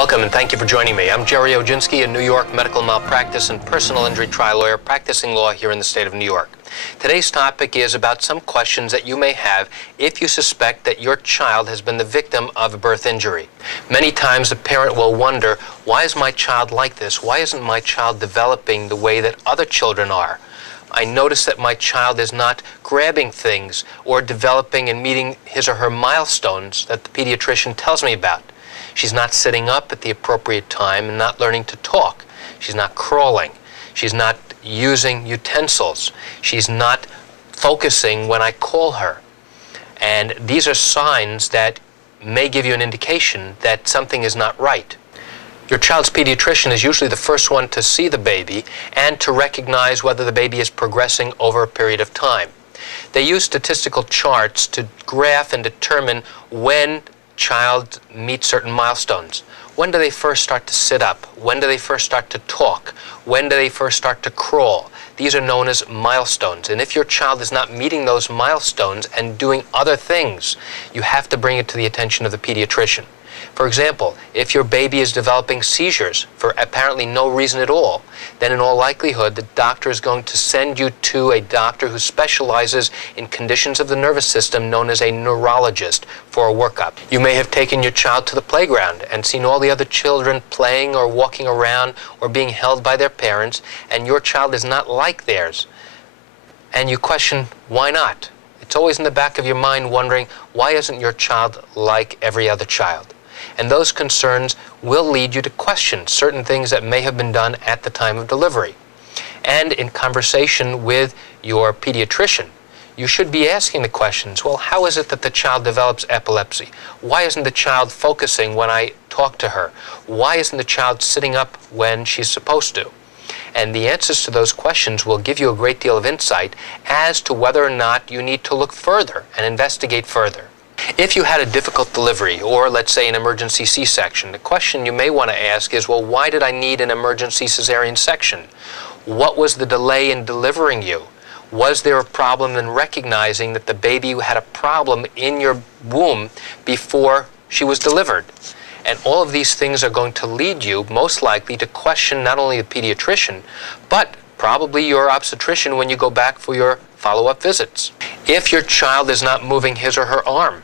Welcome and thank you for joining me. I'm Gerry Oginski, a New York medical malpractice and personal injury trial lawyer practicing law here in the state of New York. Today's topic is about some questions that you may have if you suspect that your child has been the victim of a birth injury. Many times a parent will wonder, why is my child like this? Why isn't my child developing the way that other children are? I notice that my child is not grabbing things or developing and meeting his or her milestones that the pediatrician tells me about. She's not sitting up at the appropriate time and not learning to talk. She's not crawling. She's not using utensils. She's not focusing when I call her. And these are signs that may give you an indication that something is not right. Your child's pediatrician is usually the first one to see the baby and to recognize whether the baby is progressing over a period of time. They use statistical charts to graph and determine when child meets certain milestones. When do they first start to sit up? When do they first start to talk? When do they first start to crawl? These are known as milestones. And if your child is not meeting those milestones and doing other things, you have to bring it to the attention of the pediatrician. For example, if your baby is developing seizures for apparently no reason at all, then in all likelihood the doctor is going to send you to a doctor who specializes in conditions of the nervous system known as a neurologist for a workup. You may have taken your child to the playground and seen all the other children playing or walking around or being held by their parents, and your child is not like theirs. And you question, why not? It's always in the back of your mind wondering, why isn't your child like every other child? And those concerns will lead you to question certain things that may have been done at the time of delivery. And in conversation with your pediatrician, you should be asking the questions, well, how is it that the child develops epilepsy? Why isn't the child focusing when I talk to her? Why isn't the child sitting up when she's supposed to? And the answers to those questions will give you a great deal of insight as to whether or not you need to look further and investigate further. If you had a difficult delivery, or let's say an emergency C-section, the question you may want to ask is, well, why did I need an emergency cesarean section? What was the delay in delivering you? Was there a problem in recognizing that the baby had a problem in your womb before she was delivered? And all of these things are going to lead you, most likely, to question not only the pediatrician, but probably your obstetrician when you go back for your follow-up visits. If your child is not moving his or her arm,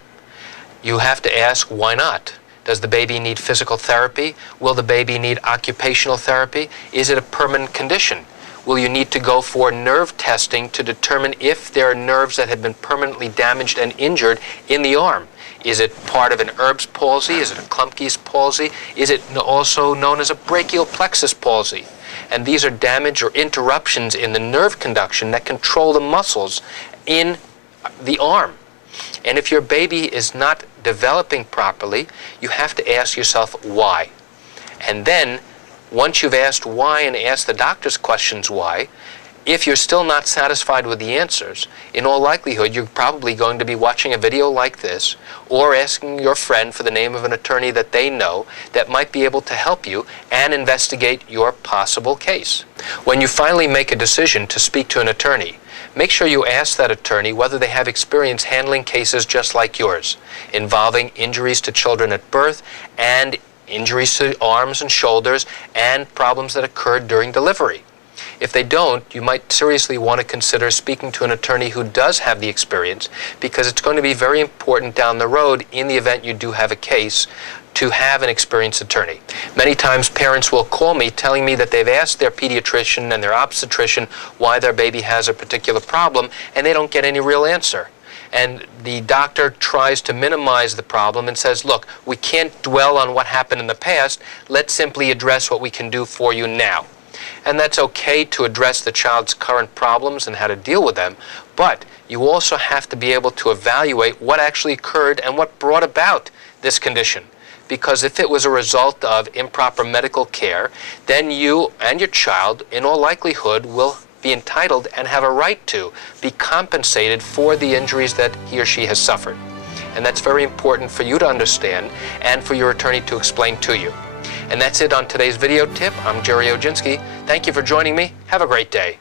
you have to ask, why not? Does the baby need physical therapy? Will the baby need occupational therapy? Is it a permanent condition? Will you need to go for nerve testing to determine if there are nerves that have been permanently damaged and injured in the arm? Is it part of an Erb's palsy? Is it a Klumpke's palsy? Is it also known as a brachial plexus palsy? And these are damage or interruptions in the nerve conduction that control the muscles in the arm. And if your baby is not developing properly, you have to ask yourself why. And then, once you've asked why and asked the doctor's questions why, if you're still not satisfied with the answers, in all likelihood you're probably going to be watching a video like this or asking your friend for the name of an attorney that they know that might be able to help you and investigate your possible case. When you finally make a decision to speak to an attorney, make sure you ask that attorney whether they have experience handling cases just like yours, involving injuries to children at birth and injuries to arms and shoulders and problems that occurred during delivery. If they don't, you might seriously want to consider speaking to an attorney who does have the experience, because it's going to be very important down the road in the event you do have a case to have an experienced attorney. Many times parents will call me telling me that they've asked their pediatrician and their obstetrician why their baby has a particular problem and they don't get any real answer. And the doctor tries to minimize the problem and says, look, we can't dwell on what happened in the past, let's simply address what we can do for you now. And that's okay to address the child's current problems and how to deal with them, but you also have to be able to evaluate what actually occurred and what brought about this condition. Because if it was a result of improper medical care, then you and your child, in all likelihood, will be entitled and have a right to be compensated for the injuries that he or she has suffered. And that's very important for you to understand and for your attorney to explain to you. And that's it on today's video tip. I'm Gerry Oginski. Thank you for joining me. Have a great day.